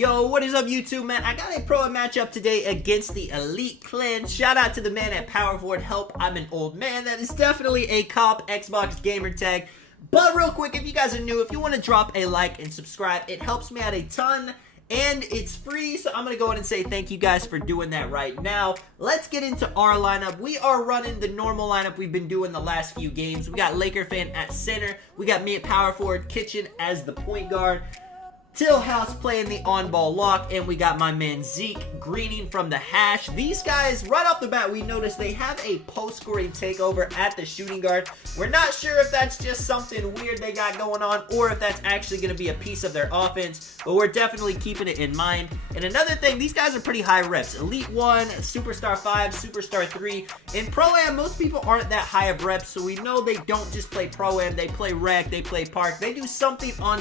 Yo, what is up YouTube, man? I got a pro matchup today against the Elite Clan. Shout out to the man at Power Forward. Help, I'm an old man. That is definitely a cop Xbox gamer tag. But real quick, if you guys are new, if you want to drop a like and subscribe, it helps me out a ton. And it's free, so I'm going to go ahead and say thank you guys for doing that right now. Let's get into our lineup. We are running the normal lineup we've been doing the last few games. We got Laker fan at center. We got me at Power Forward, Kitchen as the point guard. Tillhouse playing the on-ball lock, and we got my man Zeke greening from the hash. These guys, right off the bat, we noticed they have a post-scoring takeover at the shooting guard. We're not sure if that's just something weird they got going on or if that's actually going to be a piece of their offense, but we're definitely keeping it in mind. And another thing, these guys are pretty high reps. Elite 1, Superstar 5, Superstar 3. In Pro-Am, most people aren't that high of reps, so we know they don't just play Pro-Am. They play Rec, they play Park. They do something on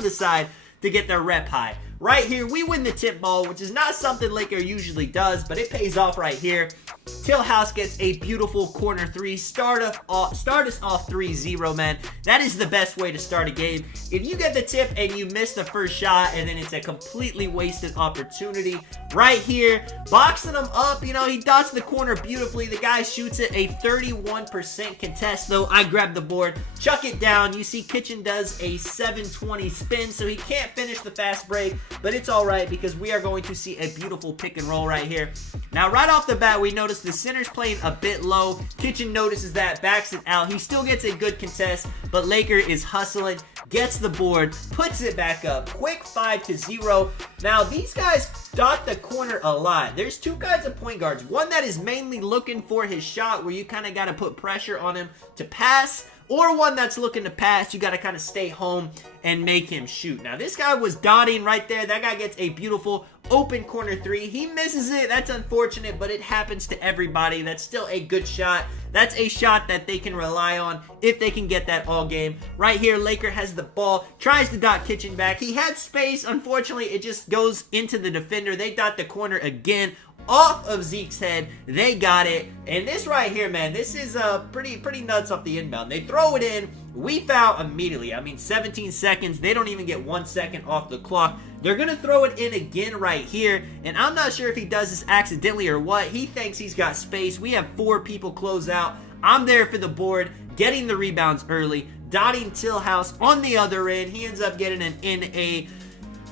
the side to get their rep high. Right here, we win the tip ball, which is not something Laker usually does, but it pays off right here. Tillhouse gets a beautiful corner three. Start us off 3-0, man. That is the best way to start a game. If you get the tip and you miss the first shot, and then it's a completely wasted opportunity. Right here, boxing him up, you know, he dots the corner beautifully. The guy shoots it, a 31% contest, though. I grab the board, chuck it down. You see Kitchen does a 720 spin, so he can't finish the fast break, but it's all right because we are going to see a beautiful pick and roll right here. Now, right off the bat, we notice the center's playing a bit low. Kitchen notices that, backs it out. He still gets a good contest, but Laker is hustling, gets the board, puts it back up. Quick 5-0. Now, these guys dot the corner a lot. There's two kinds of point guards. One that is mainly looking for his shot, where you kind of got to put pressure on him to pass, or one that's looking to pass, you got to kind of stay home and make him shoot. Now, this guy was dotting right there. That guy gets a beautiful open corner three. He misses it. That's unfortunate, but it happens to everybody. That's still a good shot. That's a shot that they can rely on if they can get that all game. Right here, Laker has the ball, tries to dot Kitchen back. He had space. Unfortunately, it just goes into the defender. They dot the corner again. Off of Zeke's head, they got it. And this right here, man, this is pretty nuts off the inbound. They throw it in, we foul immediately. I mean, 17 seconds. They don't even get 1 second off the clock. They're gonna throw it in again right here, and I'm not sure if he does this accidentally or what. He thinks he's got space. We have 4 people close out. I'm there for the board, getting the rebounds early, dotting Tillhouse on the other end. He ends up getting an NA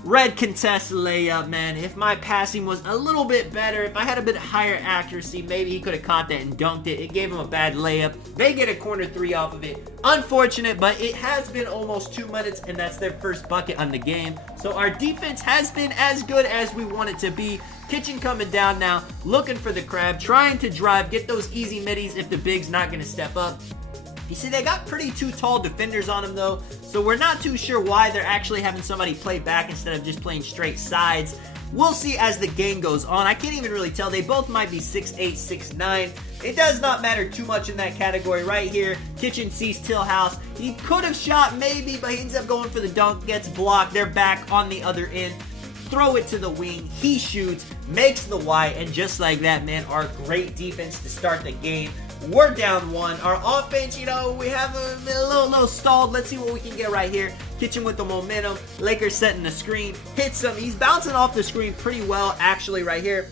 red contest layup, man. If my passing was a little bit better, if I had a bit higher accuracy, maybe he could have caught that and dunked it. It gave him a bad layup. They get a corner three off of it. Unfortunate, but it has been almost 2 minutes, and that's their first bucket on the game. So our defense has been as good as we want it to be. Kitchen coming down now, looking for the crab, trying to drive, get those easy middies if the big's not going to step up. You see, they got pretty two tall defenders on him, though, so we're not too sure why they're actually having somebody play back instead of just playing straight sides. We'll see as the game goes on. I can't even really tell. They both might be 6'8", 6'9". It does not matter too much in that category. Right here, Kitchen sees Tillhouse. He could have shot maybe, but he ends up going for the dunk, gets blocked. They're back on the other end. Throw it to the wing. He shoots, makes the Y, and just like that, man, our great defense to start the game. We're down 1. Our offense, you know, we have a little stalled. Let's see what we can get right here. Kitchen with the momentum. Lakers setting the screen. Hits him. He's bouncing off the screen pretty well, actually, right here.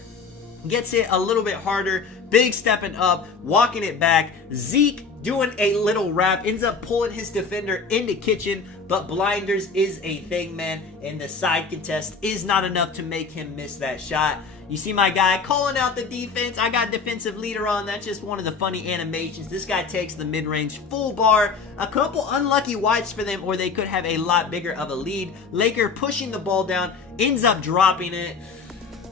Gets it a little bit harder. Big stepping up, walking it back. Zeke doing a little wrap. Ends up pulling his defender into Kitchen. But blinders is a thing, man. And the side contest is not enough to make him miss that shot. You see my guy calling out the defense. I got defensive leader on. That's just one of the funny animations. This guy takes the mid-range full bar. A couple unlucky wides for them, or they could have a lot bigger of a lead. Laker pushing the ball down, ends up dropping it.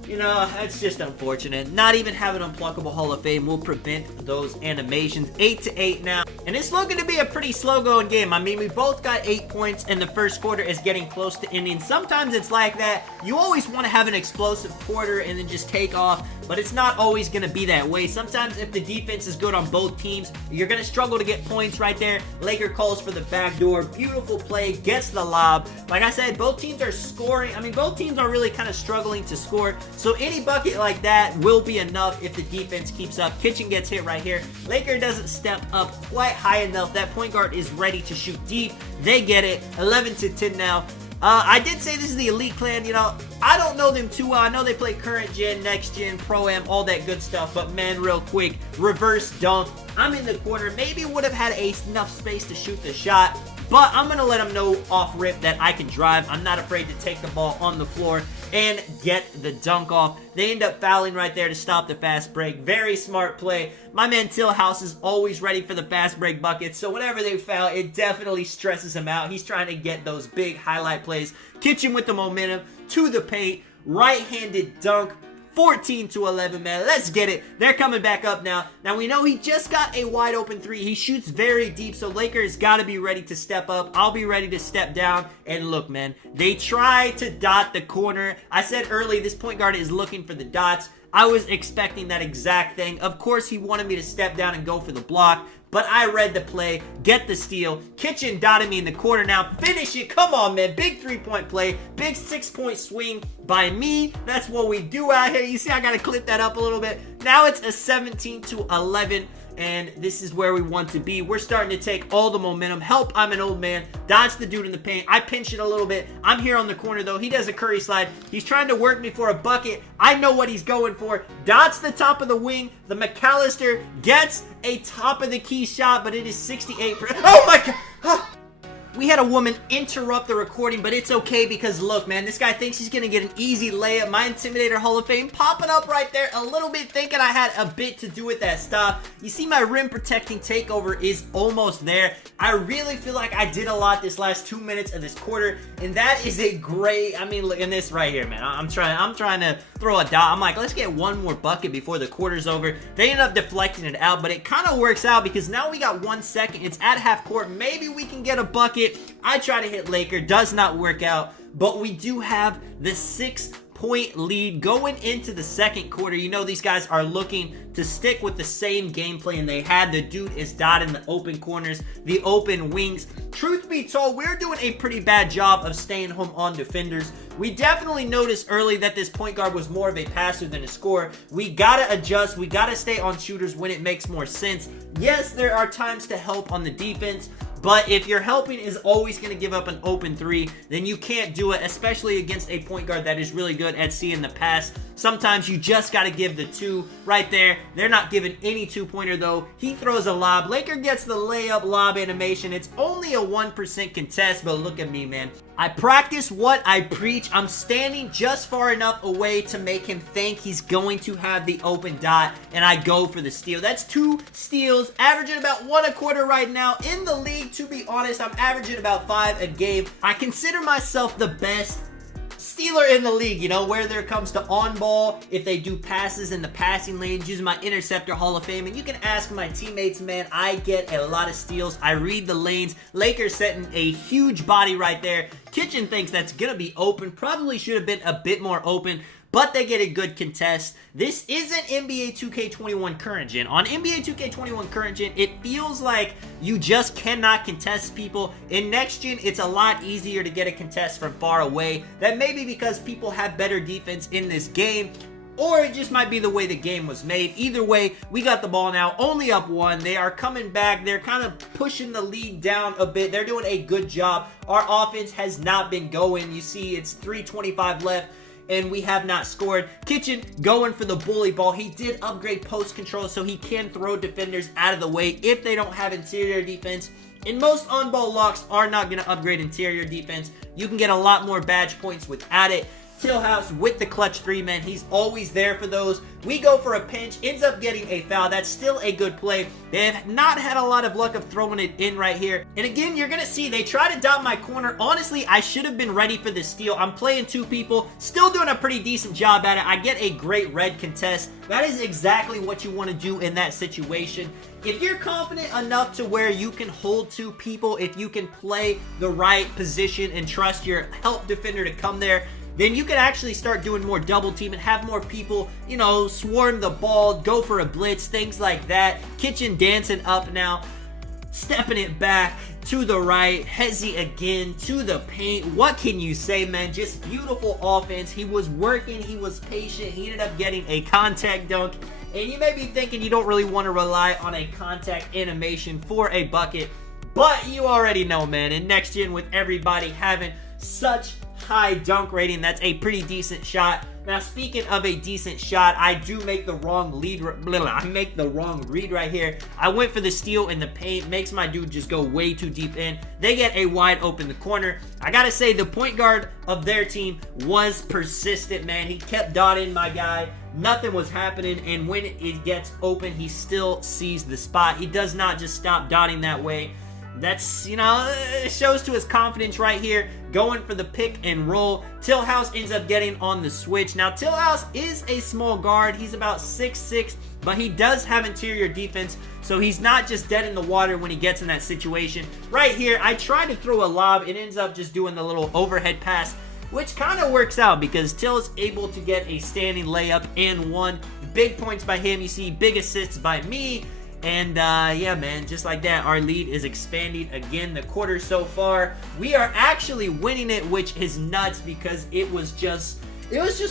You know, that's just unfortunate. Not even having Unpluckable Hall of Fame will prevent those animations. 8-8 now. And it's looking to be a pretty slow-going game. I mean, we both got 8 points, and the first quarter is getting close to ending. Sometimes it's like that. You always want to have an explosive quarter and then just take off, but it's not always going to be that way. Sometimes if the defense is good on both teams, you're going to struggle to get points right there. Laker calls for the backdoor. Beautiful play. Gets the lob. Like I said, both teams are scoring. I mean, both teams are really kind of struggling to score. So any bucket like that will be enough if the defense keeps up. Kitchen gets hit right here. Laker doesn't step up quite high enough. That point guard is ready to shoot deep. They get it. 11-10 now. I did say this is the Elite Clan. You know, I don't know them too well. I know they play current gen, next gen, pro-am, all that good stuff. But man, real quick, reverse dunk. I'm in the corner. Maybe would have had enough space to shoot the shot. But I'm going to let them know off rip that I can drive. I'm not afraid to take the ball on the floor and get the dunk off. They end up fouling right there to stop the fast break. Very smart play. My man Tillhouse is always ready for the fast break buckets. So whenever they foul, it definitely stresses him out. He's trying to get those big highlight plays. Kitchen with the momentum to the paint. Right-handed dunk. 14-11, man. Let's get it. They're coming back up now. Now, we know he just got a wide open three. He shoots very deep, so Lakers got to be ready to step up. I'll be ready to step down. And look, man, they try to dot the corner. I said early, this point guard is looking for the dots. I was expecting that exact thing. Of course, he wanted me to step down and go for the block, but I read the play, get the steal. Kitchen dotted me in the corner now. Finish it. Come on, man. Big three-point play. Big 6-point swing by me. That's what we do out here. You see, I got to clip that up a little bit. Now it's a 17-11. And this is where we want to be. We're starting to take all the momentum. Help, I'm an old man. Dodge the dude in the paint. I pinch it a little bit. I'm here on the corner, though. He does a Curry slide. He's trying to work me for a bucket. I know what he's going for. Dots the top of the wing. The McAllister gets a top of the key shot, but it is 68%. Oh, my God. We had a woman interrupt the recording, but it's okay because look, man, this guy thinks he's going to get an easy layup. My Intimidator Hall of Fame popping up right there a little bit, thinking I had a bit to do with that stop. You see my rim protecting takeover is almost there. I really feel like I did a lot this last 2 minutes of this quarter, and that is a great, I mean, look at this right here, man. I'm trying to throw a dot. I'm like, let's get one more bucket before the quarter's over. They end up deflecting it out, but it kind of works out because now we got 1 second. It's at half court. Maybe we can get a bucket. I try to hit Laker, does not work out, but we do have the 6-point lead going into the second quarter. You know these guys are looking to stick with the same game plan they had. The dude is dotting the open corners, the open wings. Truth be told, we're doing a pretty bad job of staying home on defenders. We definitely noticed early that this point guard was more of a passer than a scorer. We gotta adjust. We gotta stay on shooters when it makes more sense. Yes, there are times to help on the defense, but if your helping is always going to give up an open three, then you can't do it, especially against a point guard that is really good at seeing the pass. Sometimes you just got to give the two right there. They're not giving any two-pointer, though. He throws a lob. Laker gets the layup lob animation. It's only a 1% contest, but look at me, man. I practice what I preach. I'm standing just far enough away to make him think he's going to have the open dot, and I go for the steal. That's 2 steals, averaging about 1 a quarter right now. In the league, to be honest, I'm averaging about 5 a game. I consider myself the best stealer in the league, you know, where there comes to on ball, if they do passes in the passing lanes, using my Interceptor Hall of Fame. And you can ask my teammates, man, I get a lot of steals. I read the lanes. Lakers setting a huge body right there. Kitchen thinks that's gonna be open. Probably should have been a bit more open, but they get a good contest. This isn't NBA 2K21 current gen. On NBA 2K21 current gen, it feels like you just cannot contest people. In next gen, it's a lot easier to get a contest from far away. That may be because people have better defense in this game, or it just might be the way the game was made. Either way, we got the ball now, only up 1. They are coming back. They're kind of pushing the lead down a bit. They're doing a good job. Our offense has not been going. You see, it's 3:25 left, and we have not scored. Kitchen going for the bully ball. He did upgrade post control so he can throw defenders out of the way if they don't have interior defense. And most on-ball locks are not going to upgrade interior defense. You can get a lot more badge points without it. Tillhouse with the clutch 3, man. He's always there for those. We go for a pinch, ends up getting a foul. That's still a good play. They have not had a lot of luck of throwing it in right here. And again, you're going to see they try to dot my corner. Honestly, I should have been ready for this steal. I'm playing 2 people, still doing a pretty decent job at it. I get a great red contest. That is exactly what you want to do in that situation. If you're confident enough to where you can hold 2 people, if you can play the right position and trust your help defender to come there, then you can actually start doing more double team and have more people, you know, swarm the ball, go for a blitz, things like that. Kitchen dancing up now, stepping it back to the right. Hezzy again to the paint. What can you say, man? Just beautiful offense. He was working. He was patient. He ended up getting a contact dunk. And you may be thinking you don't really want to rely on a contact animation for a bucket, but you already know, man. In next gen, with everybody having such high dunk rating. That's a pretty decent shot. Now, speaking of a decent shot, I do make the wrong read right here. I went for the steal in the paint, makes my dude just go way too deep in. They get a wide open the corner. I gotta say, the point guard of their team was persistent, man. He kept dotting my guy. Nothing was happening, and when it gets open, he still sees the spot. He does not just stop dotting that way. That's, you know, it shows to his confidence right here, going for the pick and roll. Tilhouse ends up getting on the switch. Now, Tilhouse is a small guard. He's about 6'6", but he does have interior defense, so he's not just dead in the water when he gets in that situation. Right here, I try to throw a lob. It ends up just doing the little overhead pass, which kind of works out because Till is able to get a standing layup and one. Big points by him. You see big assists by me. And yeah, man, just like that, our lead is expanding again. The quarter so far, we are actually winning it, which is nuts because it was just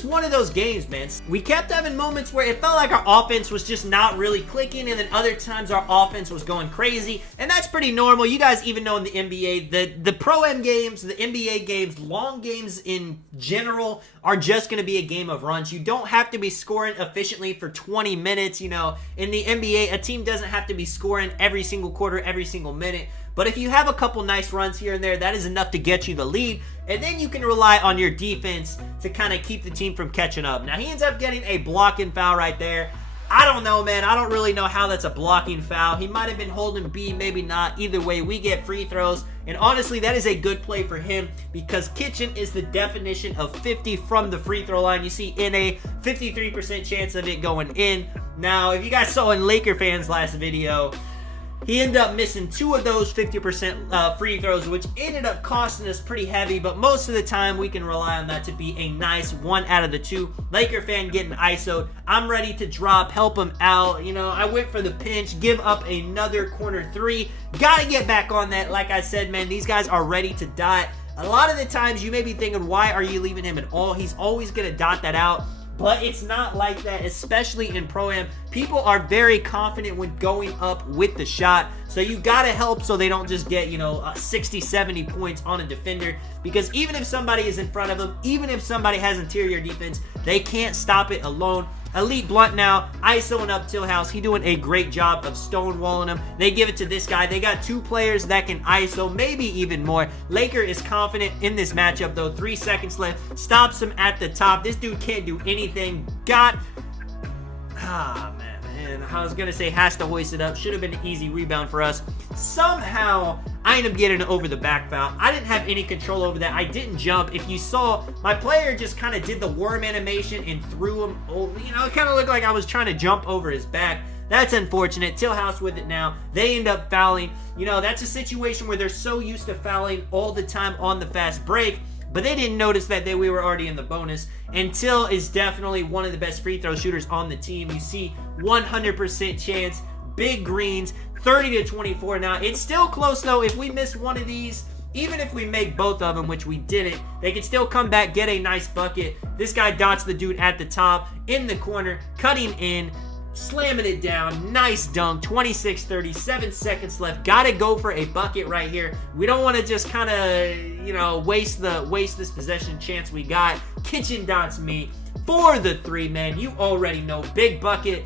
one of those games, man. We kept having moments where it felt like our offense was just not really clicking, and then other times our offense was going crazy, and that's pretty normal. You guys even know in the NBA, the Pro-Am games, the NBA games, long games in general are just going to be a game of runs. You don't have to be scoring efficiently for 20 minutes. You know, in the NBA, a team doesn't have to be scoring every single quarter, every single minute. But if you have a couple nice runs here and there, that is enough to get you the lead. And then you can rely on your defense to kind of keep the team from catching up. Now, he ends up getting a blocking foul right there. I don't know, man. I don't really know how that's a blocking foul. He might have been holding B, maybe not. Either way, we get free throws. And honestly, that is a good play for him because Kitchen is the definition of 50 from the free throw line. You see in a 53% chance of it going in. Now, if you guys saw in Laker fans' last video, he ended up missing 2 of those 50% free throws, which ended up costing us pretty heavy, but most of the time we can rely on that to be a nice 1 out of the 2. Laker fan getting ISO'd. I'm ready to drop, help him out. You know, I went for the pinch, give up another corner 3. Gotta get back on that. Like I said, man, these guys are ready to dot. A lot of the times you may be thinking, why are you leaving him at all? He's always gonna dot that out. But it's not like that, especially in Pro-Am. People are very confident when going up with the shot. So you gotta help so they don't just get, you know, 60, 70 points on a defender. Because even if somebody is in front of them, even if somebody has interior defense, they can't stop it alone. Elite Blunt now, ISOing up Tilhouse. He doing a great job of stonewalling him. They give it to this guy. They got 2 players that can ISO, maybe even more. Laker is confident in this matchup, though. 3 seconds left. Stops him at the top. This dude can't do anything. Man, I was going to say has to hoist it up. Should have been an easy rebound for us. Somehow, I ended up getting it over the back foul. I didn't have any control over that. I didn't jump. If you saw, my player just kind of did the worm animation and threw him over. You know, it kind of looked like I was trying to jump over his back. That's unfortunate. Tilhouse with it now. They end up fouling. You know, that's a situation where they're so used to fouling all the time on the fast break, but they didn't notice that we were already in the bonus. And Till is definitely one of the best free throw shooters on the team. You see 100% chance, big greens, 30-24 now. It's still close, though. If we miss one of these, even if we make both of them, which we didn't, they can still come back, get a nice bucket. This guy dots the dude at the top, in the corner, cutting in, slamming it down. Nice dunk. 26-30, 7 seconds left. Gotta go for a bucket right here. We don't want to just kind of, you know, waste this possession chance we got. Kitchen dots me for the 3, man. You already know. Big bucket.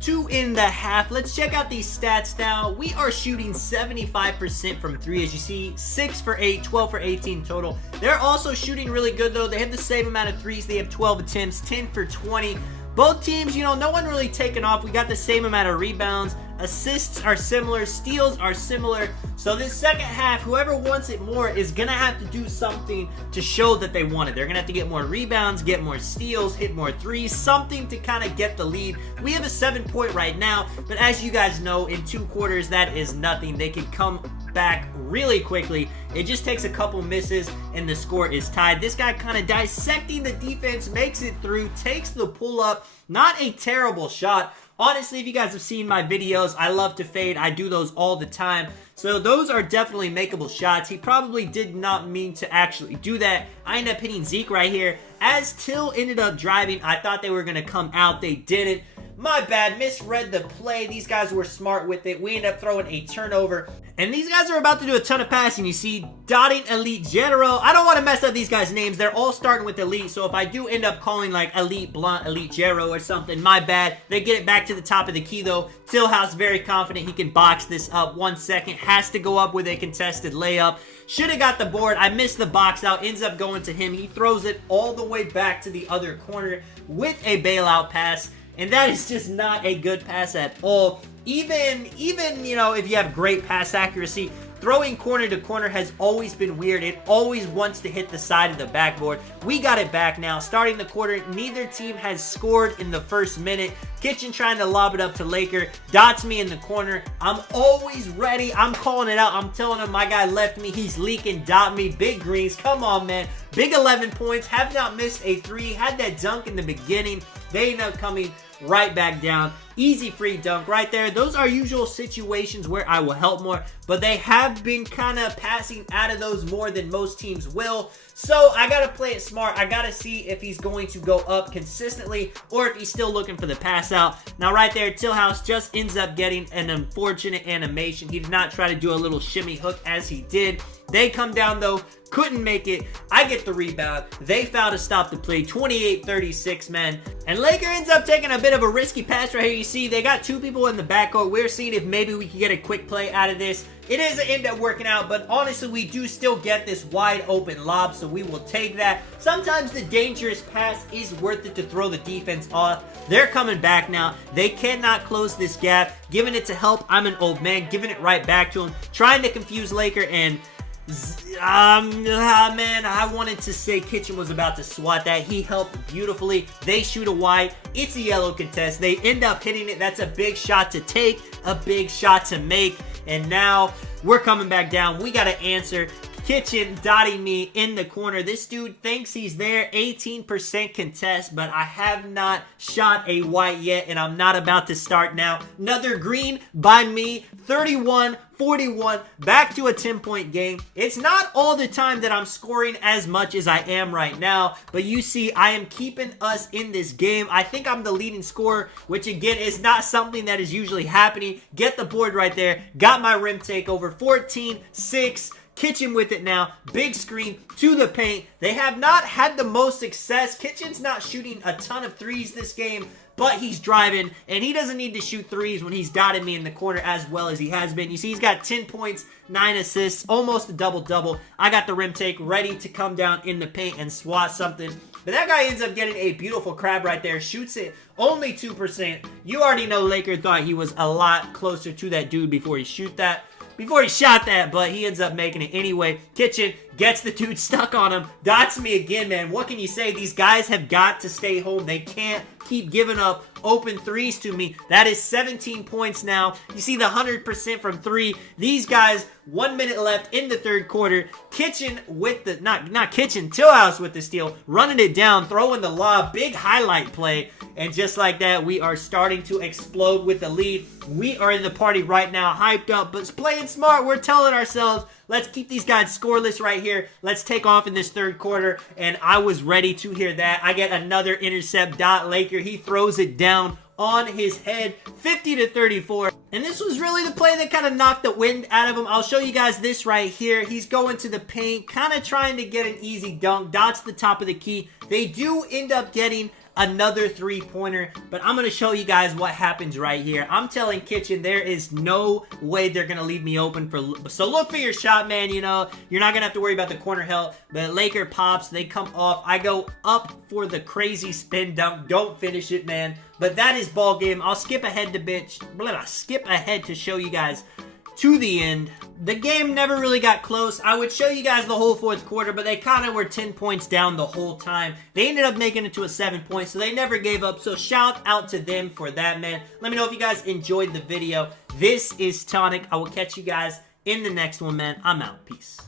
2.5. Let's check out these stats now. We are shooting 75% from 3, as you see. 6 for 8, 12 for 18 total. They're also shooting really good, though. They have the same amount of threes. They have 12 attempts, 10 for 20. Both teams, you know, no one really taken off. We got the same amount of rebounds. Assists are similar. Steals are similar. So this second half, whoever wants it more is going to have to do something to show that they want it. They're going to have to get more rebounds, get more steals, hit more threes, something to kind of get the lead. We have a 7-point right now, but as you guys know, in 2 quarters, that is nothing. They can come back really quickly. It just takes a couple misses and the score is tied. This guy kind of dissecting the defense, makes it through, takes the pull up. Not a terrible shot. Honestly, if you guys have seen my videos, I love to fade. I do those all the time. So those are definitely makeable shots. He probably did not mean to actually do that. I ended up hitting Zeke right here. As Till ended up driving, I thought they were going to come out. They didn't. My bad, misread the play. These guys were smart with it. We end up throwing a turnover. And these guys are about to do a ton of passing. You see, dotting Elite General. I don't want to mess up these guys' names. They're all starting with Elite. So if I do end up calling like Elite Blunt, Elite Jero or something, my bad. They get it back to the top of the key though. Tillhouse very confident he can box this up. 1 second. Has to go up with a contested layup. Should have got the board. I missed the box out. Ends up going to him. He throws it all the way back to the other corner with a bailout pass. And that is just not a good pass at all. Even you know, if you have great pass accuracy, throwing corner to corner has always been weird. It always wants to hit the side of the backboard. We got it back now. Starting the quarter, neither team has scored in the first minute. Kitchen trying to lob it up to Laker. Dots me in the corner. I'm always ready. I'm calling it out. I'm telling him my guy left me. He's leaking. Dot me. Big greens. Come on, man. Big 11 points. Have not missed a three. Had that dunk in the beginning. They end up coming right back down. Easy free dunk right there. Those are usual situations where I will help more, but they have been kind of passing out of those more than most teams will. So I got to play it smart. I got to see if he's going to go up consistently or if he's still looking for the pass out. Now right there, Tillhouse just ends up getting an unfortunate animation. He did not try to do a little shimmy hook as he did. They come down though. Couldn't make it. I get the rebound. They foul to stop the play. 28-36, man. And Laker ends up taking a bit of a risky pass right here. You see, they got two people in the backcourt. We're seeing if maybe we can get a quick play out of this. It doesn't end up working out, but honestly, we do still get this wide open lob, so we will take that. Sometimes the dangerous pass is worth it to throw the defense off. They're coming back now. They cannot close this gap. Giving it to help. I'm an old man. Giving it right back to him. Trying to confuse Laker and... man, I wanted to say Kitchen was about to swat that. He helped beautifully. They shoot a wide. It's a yellow contest. They end up hitting it. That's a big shot to take, a big shot to make. And now we're coming back down. We got to answer. Kitchen dotting me in the corner. This dude thinks he's there. 18% contest, but I have not shot a white yet, and I'm not about to start now. Another green by me. 31-41. Back to a 10-point game. It's not all the time that I'm scoring as much as I am right now, but you see, I am keeping us in this game. I think I'm the leading scorer, which again is not something that is usually happening. Get the board right there. Got my rim takeover. 14-6. Kitchen with it now. Big screen to the paint. They have not had the most success. Kitchen's not shooting a ton of threes this game, but he's driving, and he doesn't need to shoot threes when he's dotted me in the corner as well as he has been. You see, he's got 10 points, 9 assists, almost a double-double. I got the rim take ready to come down in the paint and swat something. But that guy ends up getting a beautiful crab right there. Shoots it only 2%. You already know Laker thought he was a lot closer to that dude before he shot that, but he ends up making it anyway. Kitchen gets the dude stuck on him. Dots me again, man. What can you say? These guys have got to stay home. They can't keep giving up open threes to me. That is 17 points now. You see the 100% from three. These guys, 1 minute left in the third quarter. Kitchen with the, not Kitchen, Tillhouse with the steal. Running it down, throwing the lob. Big highlight play. And just like that, we are starting to explode with the lead. We are in the party right now, hyped up, but playing smart. We're telling ourselves, let's keep these guys scoreless right here. Let's take off in this third quarter, and I was ready to hear that. I get another intercept. Dot Laker. He throws it down on his head, 50-34. And this was really the play that kind of knocked the wind out of him. I'll show you guys this right here. He's going to the paint, kind of trying to get an easy dunk. Dots the top of the key. They do end up getting another three-pointer, but I'm going to show you guys what happens right here. I'm telling Kitchen there is no way they're going to leave me open so look for your shot, man. You know, you're not going to have to worry about the corner help. But Laker pops, they come off. I go up for the crazy spin dunk. Don't finish it, man. But that is ball game. I'll skip ahead to show you guys to the end. The game never really got close. I would show you guys the whole fourth quarter, but they kind of were 10 points down the whole time. They ended up making it to a 7 point, so they never gave up. So shout out to them for that, man. Let me know if you guys enjoyed the video. This is Tonic. I will catch you guys in the next one, man. I'm out. Peace.